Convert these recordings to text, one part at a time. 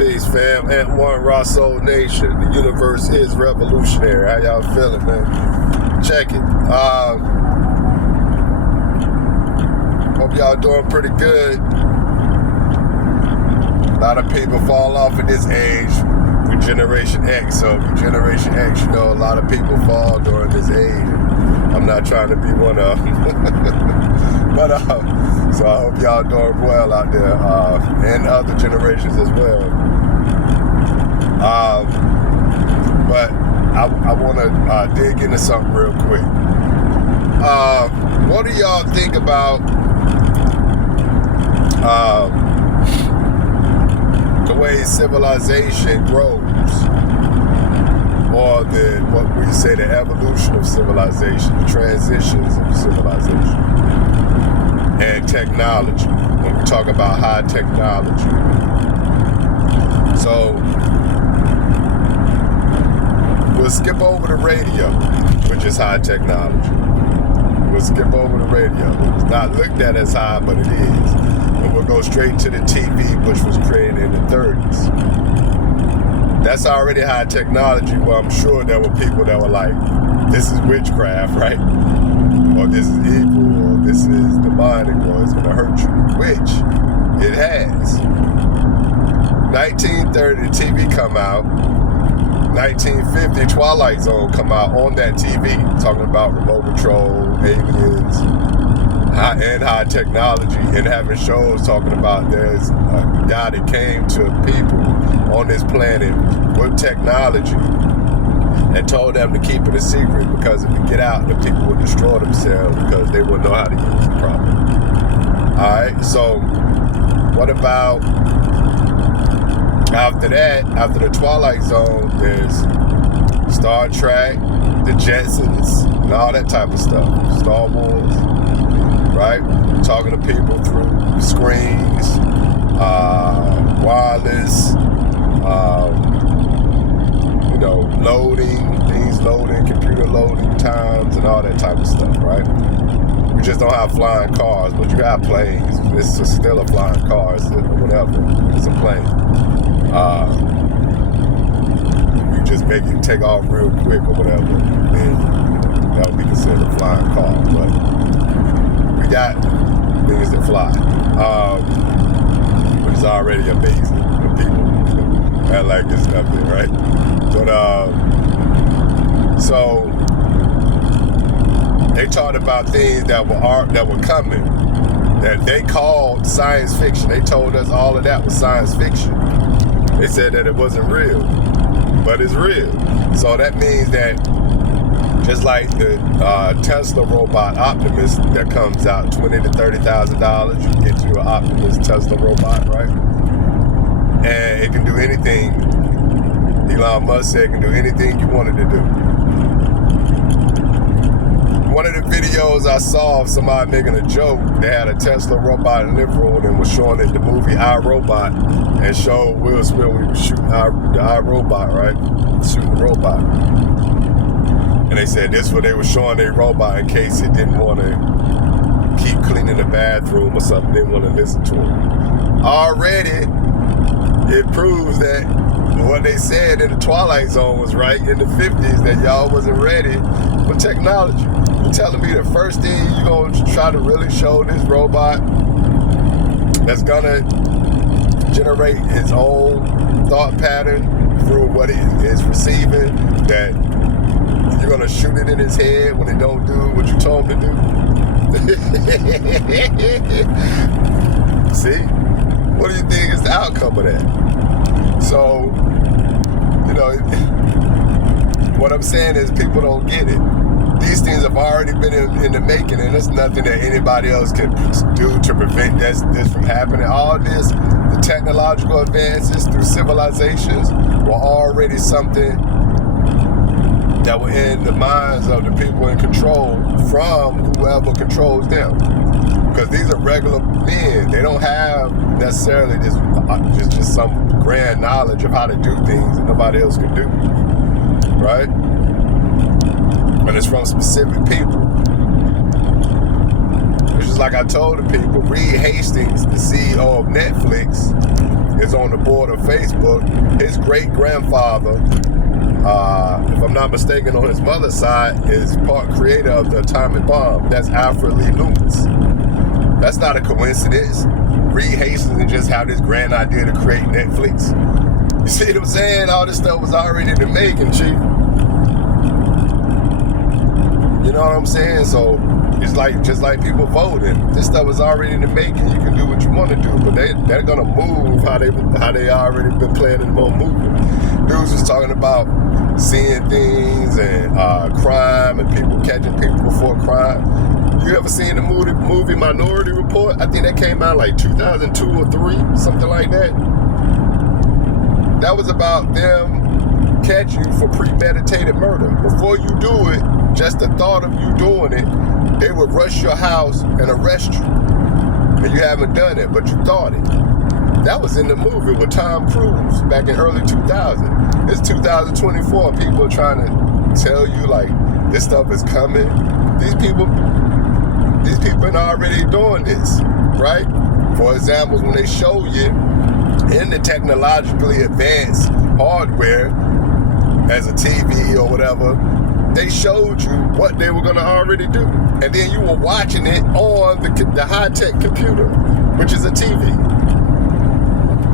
Peace, fam. And one raw soul nation. The universe is revolutionary. How y'all feeling, man? Check it. Hope y'all doing pretty good. A lot of people fall off at this age. We're Generation X, so Generation X, you know, a lot of people fall during this age. I'm not trying to be one of them. But, so I hope y'all doing well out there, and other generations as well. But I want to dig into something real quick. What do y'all think about the way civilization grows, or what we say the evolution of civilization, the transitions of civilization, and technology, when we talk about high technology? So we'll skip over the radio, which is high technology. We'll skip over the radio. It's not looked at as high, but it is. And we'll go straight to the TV, which was created in the 30s. That's already high technology. Well, I'm sure there were people that were like, this is witchcraft, right? Or this is evil, or this is demonic, or it's going to hurt you. Which it has. 1930, the TV come out. 1950, Twilight Zone come out on that TV, talking about remote control, aliens, and high technology, and having shows talking about there's a guy that came to people on this planet with technology and told them to keep it a secret, because if it get out, the people would destroy themselves because they wouldn't know how to use it properly. Alright, so what about after that, after the Twilight Zone, there's Star Trek, the Jetsons, and all that type of stuff. Star Wars, right? Talking to people through screens, wireless, loading, computer loading times, and all that type of stuff, right? We just don't have flying cars, but you have planes. It's still a flying car, or whatever. It's a plane. You just make it take off real quick or whatever, then that would be considered a flying car. But we got things that fly, which is already amazing. The people act like it's nothing, right? But so they talked about things that were coming, that they called science fiction. They told us all of that was science fiction. They said that it wasn't real, but it's real. So that means that just like the Tesla robot Optimus that comes out $20,000 to $30,000, you can get you an Optimus Tesla robot, right? And it can do anything. Elon Musk said it can do anything you wanted to do. One of the videos I saw of somebody making a joke, they had a Tesla robot in the living room and was showing it the movie I, Robot, and showed Will Smith when he was shooting the I, Robot, right? Shooting the robot. And they said this is what they were showing their robot in case it didn't want to keep cleaning the bathroom or something, didn't want to listen to him. Already, it proves that what they said in the Twilight Zone was right in the 50s, that y'all wasn't ready for technology. You're telling me the first thing you're going to try to really show this robot that's going to generate its own thought pattern through what it is receiving, that you're going to shoot it in his head when it don't do what you told him to do? See? What do you think is the outcome of that? So, what I'm saying is people don't get it. These things have already been in the making, and there's nothing that anybody else can do to prevent this from happening. All this, the technological advances through civilizations, were already something that were in the minds of the people in control from whoever controls them. Because these are regular men. They don't have necessarily just some grand knowledge of how to do things that nobody else can do, right? And it's from specific people. Which is like I told the people, Reed Hastings, the CEO of Netflix, is on the board of Facebook. His great-grandfather, if I'm not mistaken, on his mother's side, is part creator of the atomic bomb. That's Alfred Lee Loomis. That's not a coincidence. Reed Hastings just had this grand idea to create Netflix. You see what I'm saying? All this stuff was already in the making, chief. You know what I'm saying? So it's like just like people voting. This stuff is already in the making. You can do what you want to do, but they're gonna move how they already been planning on moving. Dudes was talking about seeing things and crime and people catching people before crime. You ever seen the movie Minority Report? I think that came out like 2002 or 3, something like that. That was about them catching you for premeditated murder. Before you do it, just the thought of you doing it, they would rush your house and arrest you. And you haven't done it, but you thought it. That was in the movie with Tom Cruise back in early 2000. It's 2024. People are trying to tell you like this stuff is coming. These people are already doing this, right? For example, when they show you in the technologically advanced hardware as a TV or whatever, they showed you what they were going to already do. And then you were watching it on the high-tech computer, which is a TV.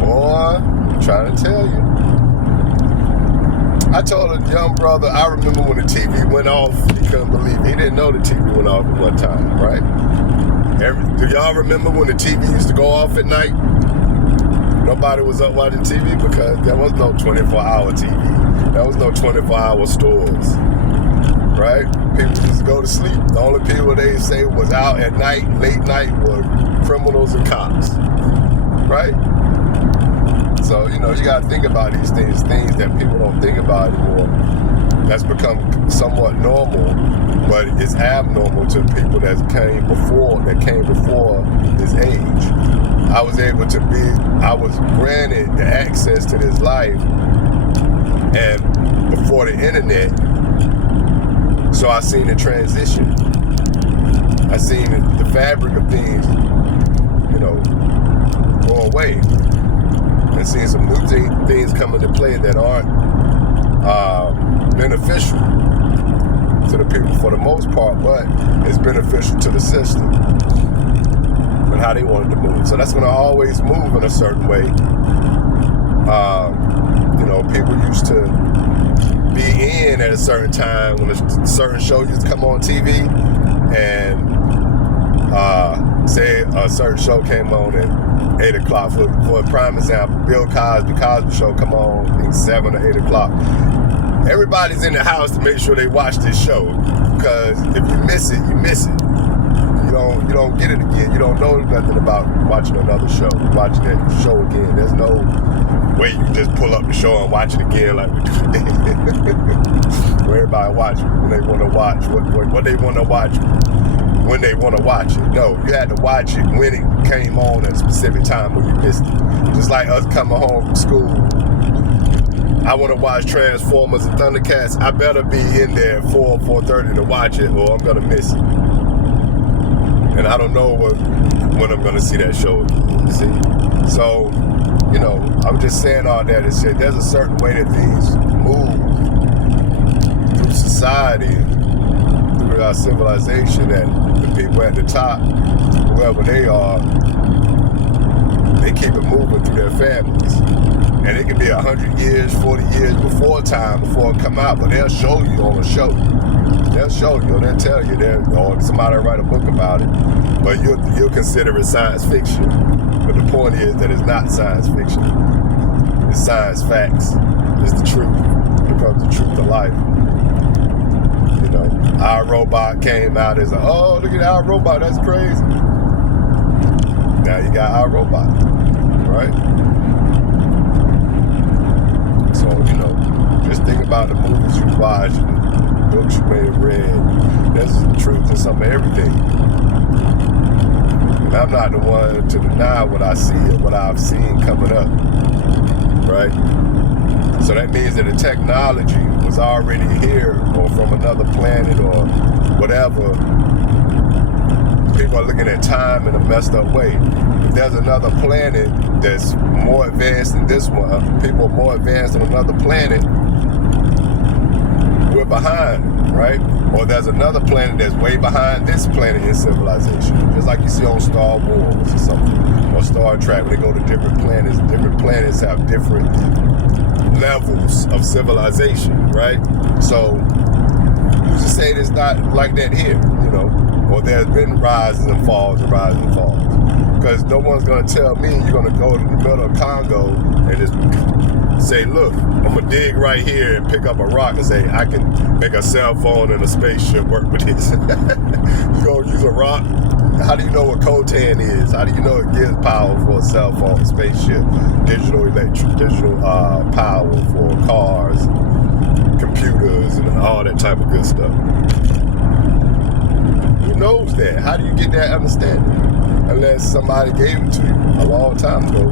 Boy, I'm trying to tell you. I told a young brother, I remember when the TV went off, he couldn't believe it. He didn't know the TV went off at one time, right? Do y'all remember when the TV used to go off at night? Nobody was up watching TV because there was no 24-hour TV. There was no 24-hour stores, right? People just go to sleep. The only people they say was out at night, late night, were criminals and cops, right? So, you know, you got to think about these things that people don't think about anymore. That's become somewhat normal, but it's abnormal to people that came before this age. I was granted the access to this life and before the internet, so I seen the transition. I seen the fabric of things, you know, go away. And seeing some new things come into play that aren't beneficial to the people for the most part, but it's beneficial to the system and how they wanted to move. So that's going to always move in a certain way. You know, people used to be in at a certain time when a certain show used to come on TV, and say a certain show came on at 8 o'clock. For a prime example, Bill Cosby show come on, I think 7 or 8 o'clock. Everybody's in the house to make sure they watch this show, because if you miss it, you miss it. You don't get it again. You don't know nothing about watching another show, watching that show again. There's no way you just pull up the show and watch it again like we do today. Where everybody watch when they want to watch, what they want to watch when they want to watch it. No, you had to watch it when it came on at a specific time when you missed it. Just like us coming home from school. I want to watch Transformers and Thundercats. I better be in there at 4:30 to watch it, or I'm going to miss it. And I don't know when I'm going to see that show, you see? So, you know, I'm just saying all that to say there's a certain way that things move through society, through our civilization, that the people at the top, whoever they are, they keep it moving through their families. And it can be 100 years, 40 years before it come out, but they'll show you on a show. They'll show you, they'll tell you, or somebody will write a book about it. But you'll consider it science fiction. But the point is that it's not science fiction. It's science facts. It's the truth. It becomes the truth of life. You know, Our Robot came out as oh, look at Our Robot, that's crazy. Now you got Our Robot, right? So, you know, just think about the movies you watch, the books you may have read. There's the truth in some of everything. And I'm not the one to deny what I see or what I've seen coming up, right? So that means that the technology was already here, or from another planet, or whatever. People are looking at time in a messed up way. if there's another planet that's more advanced than this one, people more advanced on another planet, we're behind, right? Or there's another planet that's way behind this planet in civilization. Just like you see on Star Wars or something, or Star Trek, when they go to different planets have different levels of civilization, right? So, who's to say it's not like that here, you know? Or there's been rises and falls and rises and falls. Because no one's going to tell me you're going to go to the middle of Congo and just say, look, I'm going to dig right here and pick up a rock and say, I can make a cell phone and a spaceship work with this. You going to use a rock? How do you know what coltan is? How do you know it gives power for a cell phone, a spaceship, digital power for cars, computers, and all that type of good stuff? Who knows that? How do you get that understanding? Unless somebody gave it to you a long time ago.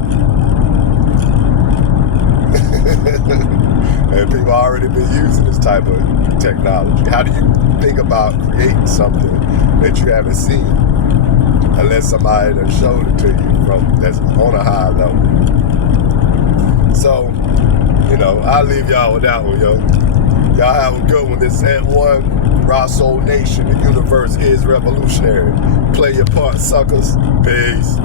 And people already been using this type of technology. How do you think about creating something that you haven't seen? Unless somebody done showed it to you from that's on a high level. So, you know, I'll leave y'all with that one, yo. Y'all have a good one. This is S.O.U.L, S.O.U.L Nation. The universe is revolutionary. Play your part, suckers. Peace.